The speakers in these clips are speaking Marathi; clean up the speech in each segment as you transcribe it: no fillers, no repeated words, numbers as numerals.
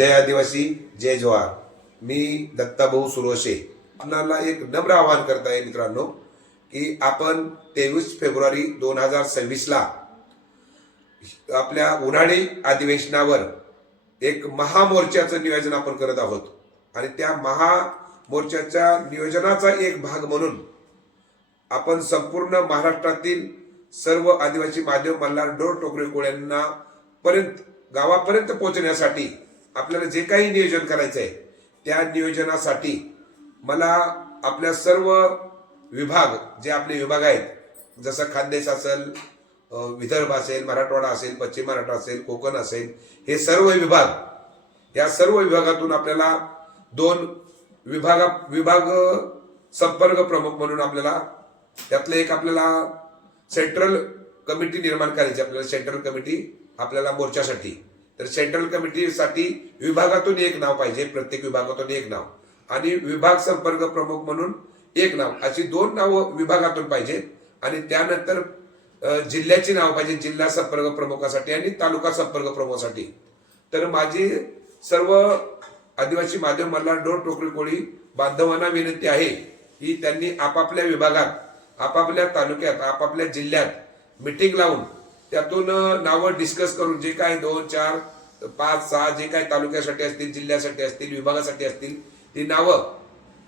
जय आदिवासी जय जवाहर। मी दत्ताभाऊ सुरोशे आपल्याला एक नम्र आवाहन करत आहे मित्रांनो की आपण 23 फेब्रुवारी 2026 ला आपल्या उन्हाळी अधिवेशनावर एक महामोर्चाचं नियोजन आपण करत आहोत आणि त्या महामोर्चाच्या नियोजनाचा एक भाग म्हणून आपण संपूर्ण महाराष्ट्रातील सर्व आदिवासी माध्यम मल्हार डोर टोकरे कोळ्यांना गावापर्यंत पोहोचण्यासाठी आपल्याला जे काही नियोजन करायचं आहे त्या नियोजनासाठी मला आपल्या सर्व विभाग जे आपले विभाग आहेत जसं खानदेश असेल, विदर्भ असेल, मराठवाडा असेल, पश्चिम महाराष्ट्र असेल, कोकण असेल, हे सर्व विभाग या सर्व विभागातून आपल्याला दोन विभाग संपर्क प्रमुख म्हणून आपल्याला त्यातलं एक आपल्याला सेंट्रल कमिटी निर्माण करायची। आपल्याला सेंट्रल कमिटी आपल्याला मोर्चासाठी तर सेंट्रल कमिटीसाठी विभागातून एक नाव पाहिजे, प्रत्येक विभागातून एक नाव आणि विभाग संपर्क प्रमुख म्हणून एक नाव, अशी दोन नावं विभागातून पाहिजे आणि त्यानंतर जिल्ह्याची नाव पाहिजे, जिल्हा संपर्क प्रमुखासाठी आणि तालुका संपर्क प्रमुखासाठी। तर माझी सर्व आदिवासी माध्यम मल्हार डोर टोकरी कोळी बांधवांना विनंती आहे की त्यांनी आपापल्या विभागात, आपापल्या तालुक्यात, आपापल्या जिल्ह्यात मीटिंग लावून त्यातून नावं डिस्कस करून जे काय 2, 4, 5, 6 जे काय तालुक्यासाठी असतील, जिल्ह्यासाठी असतील, विभागासाठी असतील ती नावं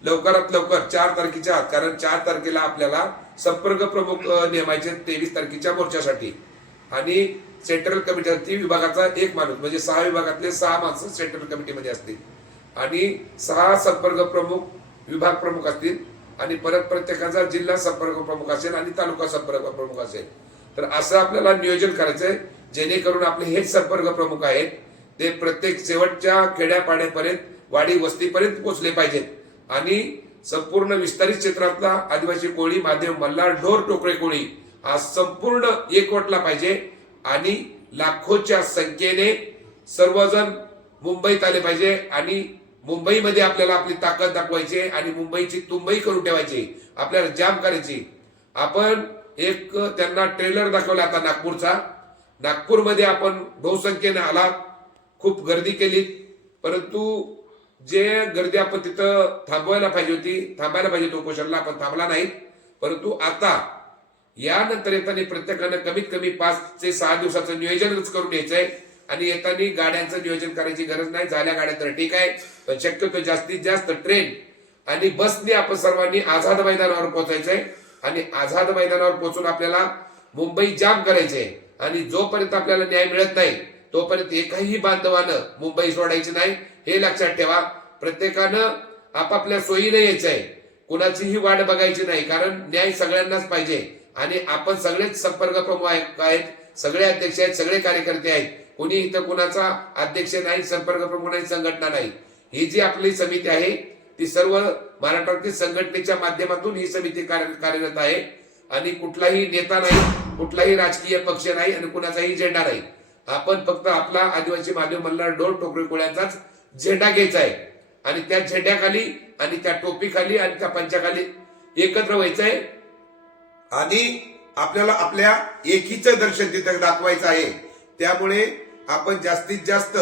लवकरात लवकर 4 तारखेच्या आत, कारण 4 तारखेला आपल्याला संपर्क प्रमुख नेमायचे 23 तारखेच्या मोर्चासाठी आणि सेंट्रल कमिटीवरती विभागाचा एक माणूस म्हणजे 6 विभागातले 6 माणसं सेंट्रल कमिटीमध्ये असतील आणि 6 संपर्क प्रमुख विभाग प्रमुख असतील आणि परत प्रत्येकाचा जिल्हा संपर्क प्रमुख असेल आणि तालुका संपर्क प्रमुख असेल। तर असं आपल्याला नियोजन करायचंय जेणेकरून आपले हेच संपर्क प्रमुख आहेत ते प्रत्येक शेवटच्या खेड्यापाड्यापर्यंत, वाडी वस्तीपर्यंत पोहोचले पाहिजेत आणि संपूर्ण विस्तारित क्षेत्रातला आदिवासी कोळी माध्यम मल्हार ढोर टोकरे कोळी हा संपूर्ण एकवटला पाहिजे आणि लाखोच्या संख्येने सर्वजण मुंबईत आले पाहिजे आणि मुंबईमध्ये आपल्याला आपली ताकद दाखवायची आणि मुंबईची तुंबई करून ठेवायची, आपल्याला जाम करायची। आपण एक त्यांना ट्रेलर दाखवला आता नागपूरचा, नागपूरमध्ये आपण बहुसंख्येने आला, खूप गर्दी केली, परंतु जे गर्दी आपण तिथं थांबायला पाहिजे होती उपोषणाला आपण थांबला नाही। परंतु आता यानंतर येताना प्रत्येकानं कमीत कमी 5 ते 6 दिवसाचं नियोजनच करून यायचंय आणि येताना गाड्यांचं नियोजन करायची गरज नाही, झाल्या गाड्या तर ठीक आहे, पण शक्यतो जास्तीत जास्त ट्रेन आणि बसने आपण सर्वांनी आझाद मैदानावर पोहोचायचंय आणि आझाद मैदानावर पोहोचून आपल्याला मुंबई जाम करायचे आणि जोपर्यंत आपल्याला न्याय मिळत नाही तोपर्यंत एकाही बांधवानं मुंबई सोडायची नाही, हे लक्षात ठेवा। प्रत्येकानं आपापल्या सोयीने यायचंय, कुणाचीही वाट बघायची नाही, कारण न्याय सगळ्यांनाच पाहिजे आणि आपण सगळेच संपर्क प्रमुख आहेत, सगळे अध्यक्ष आहेत, सगळे कार्यकर्ते आहेत, कोणी इथं कुणाचा अध्यक्ष नाही, संपर्क प्रमुख नाही, संघटना नाही। ही जी आपली समिती आहे ती सर्व महाराष्ट्रातील संघटनेच्या माध्यमातून ही समिती कार्यरत आहे आणि कुठलाही नेता नाही, कुठलाही राजकीय पक्ष नाही आणि कुणाचाही झेंडा नाही। आपण फक्त आपला आदिवासी माध्यम मल्हार डोर टोकरे कोळ्यांचाच झेंडा घ्यायचा आहे आणि त्या झेंड्याखाली आणि त्या टोपीखाली आणि त्या पंचाखाली एकत्र व्हायचंय आणि आपल्याला आपल्या एकीचं दर्शन तिथे दाखवायचं आहे। त्यामुळे आपण जास्तीत जास्त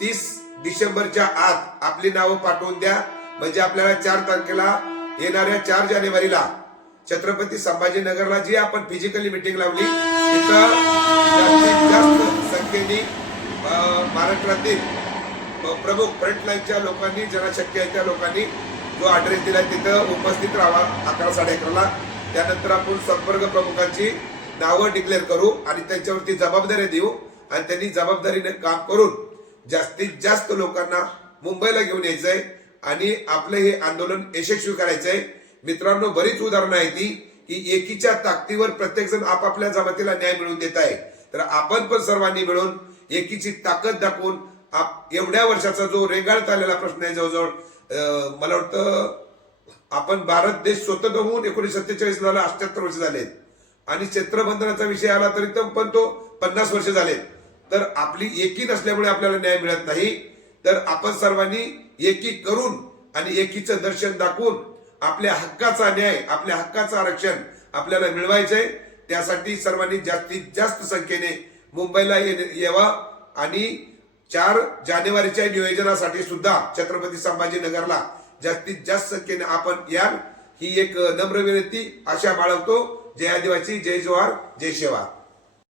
30 डिसेंबरच्या आत आपली नावं पाठवून द्या, म्हणजे आपल्याला 4 तारखेला येणाऱ्या 4 जानेवारीला छत्रपती संभाजीनगरला जी आपण फिजिकली मीटिंग लावली तिथं जास्तीत जास्त संख्येने महाराष्ट्रातील प्रमुख फ्रंटलाईनच्या लोकांनी, ज्यांना शक्य आहे त्या लोकांनी जो ऍड्रेस दिलाय तिथं उपस्थित राहा 11, 11:30ला। त्यानंतर आपण संपर्क प्रमुखांची नावं डिक्लेअर करू आणि त्यांच्यावरती जबाबदारी देऊ आणि त्यांनी जबाबदारीने काम करून जास्तीत जास्त लोकांना मुंबईला घेऊन यायचंय आणि आपलं हे आंदोलन यशस्वी करायचंय। मित्रांनो, बरीच उदाहरणं आहेत की एकीच्या ताकदीवर प्रत्येक जण आपापल्या जमातीला न्याय मिळवून देत आहे। तर आपण पण सर्वांनी मिळून एकीची ताकद दाखवून एवढ्या वर्षाचा जो रेंगाळत आलेला प्रश्न आहे, जवळजवळ मला वाटतं आपण भारत देश स्वतंत्र होऊन 1947 झाला, 78 वर्ष झालेत आणि क्षेत्रबंधनाचा विषय आला तरी पण तो 50 वर्ष झालेत। तर आपली एकी नसल्यामुळे आपल्याला न्याय मिळत नाही। तर आपण सर्वांनी एकी करून आणि एकीचं दर्शन दाखवून आपल्या हक्काचा न्याय, आपल्या हक्काचं आरक्षण आपल्याला मिळवायचंय। त्यासाठी सर्वांनी जास्तीत जास्त संख्येने मुंबईला यावा आणि 4 जानेवारीच्या नियोजनासाठी सुद्धा छत्रपती संभाजीनगरला जास्तीत जास्त संख्येने आपण याल ही एक नम्र विनंती आशा बाळगतो. जय आदिवासी, जय जोहार, जय शेवा.